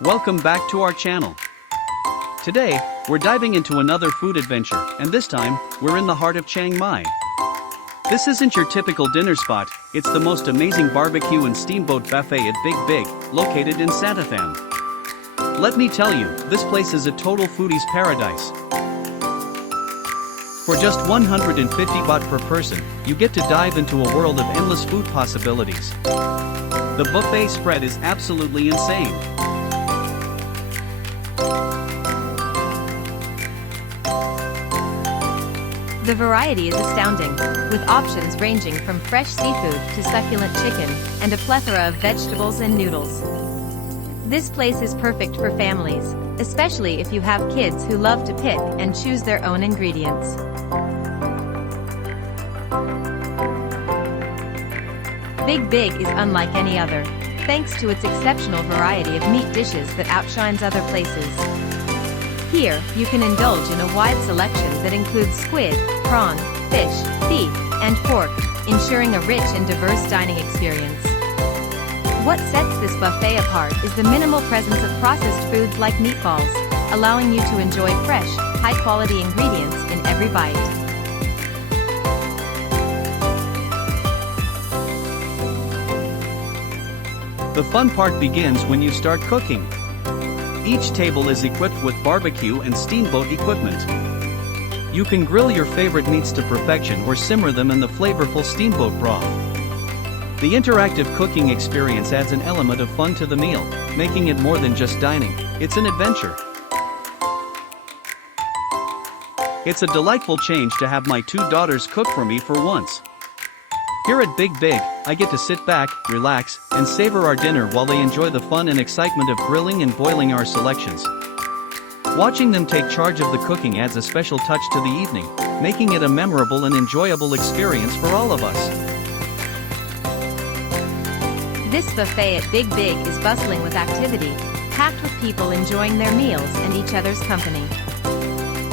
Welcome back to our channel. Today, we're diving into another food adventure, and this time, we're in the heart of Chiang Mai. This isn't your typical dinner spot, it's the most amazing barbecue and steamboat buffet at BigBig, located in Thailand. Let me tell you, this place is a total foodie's paradise. For just 150 baht per person, you get to dive into a world of endless food possibilities. The buffet spread is absolutely insane. The variety is astounding, with options ranging from fresh seafood to succulent chicken, and a plethora of vegetables and noodles. This place is perfect for families, especially if you have kids who love to pick and choose their own ingredients. BigBig is unlike any other, thanks to its exceptional variety of meat dishes that outshines other places. Here, you can indulge in a wide selection that includes squid, prawn, fish, beef, and pork, ensuring a rich and diverse dining experience. What sets this buffet apart is the minimal presence of processed foods like meatballs, allowing you to enjoy fresh, high-quality ingredients in every bite. The fun part begins when you start cooking. Each table is equipped with barbecue and steamboat equipment. You can grill your favorite meats to perfection or simmer them in the flavorful steamboat broth. The interactive cooking experience adds an element of fun to the meal, making it more than just dining, it's an adventure. It's a delightful change to have my two daughters cook for me for once. Here at BigBig, I get to sit back, relax, and savor our dinner while they enjoy the fun and excitement of grilling and boiling our selections. Watching them take charge of the cooking adds a special touch to the evening, making it a memorable and enjoyable experience for all of us. This buffet at BigBig is bustling with activity, packed with people enjoying their meals and each other's company.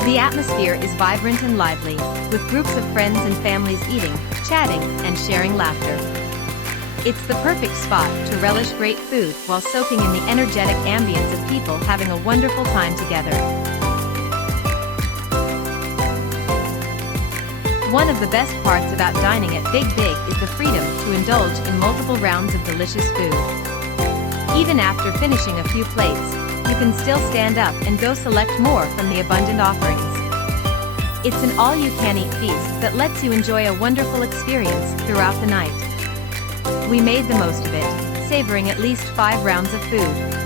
The atmosphere is vibrant and lively, with groups of friends and families eating, chatting, and sharing laughter. It's the perfect spot to relish great food while soaking in the energetic ambience of people having a wonderful time together. One of the best parts about dining at BigBig is the freedom to indulge in multiple rounds of delicious food. Even after finishing a few plates, you can still stand up and go select more from the abundant offerings. It's an all-you-can-eat feast that lets you enjoy a wonderful experience throughout the night. We made the most of it, savoring at least 5 rounds of food,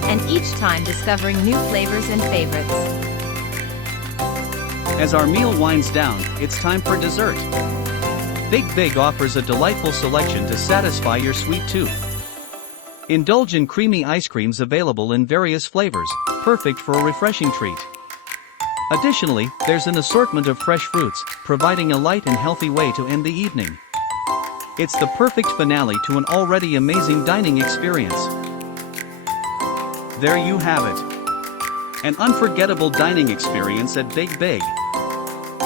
and each time discovering new flavors and favorites. As our meal winds down, it's time for dessert. BigBig offers a delightful selection to satisfy your sweet tooth. Indulge in creamy ice creams available in various flavors, perfect for a refreshing treat. Additionally, there's an assortment of fresh fruits, providing a light and healthy way to end the evening. It's the perfect finale to an already amazing dining experience. There you have it. An unforgettable dining experience at BigBig.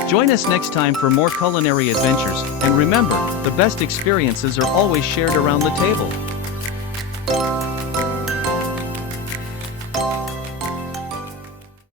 Join us next time for more culinary adventures, and remember, the best experiences are always shared around the table.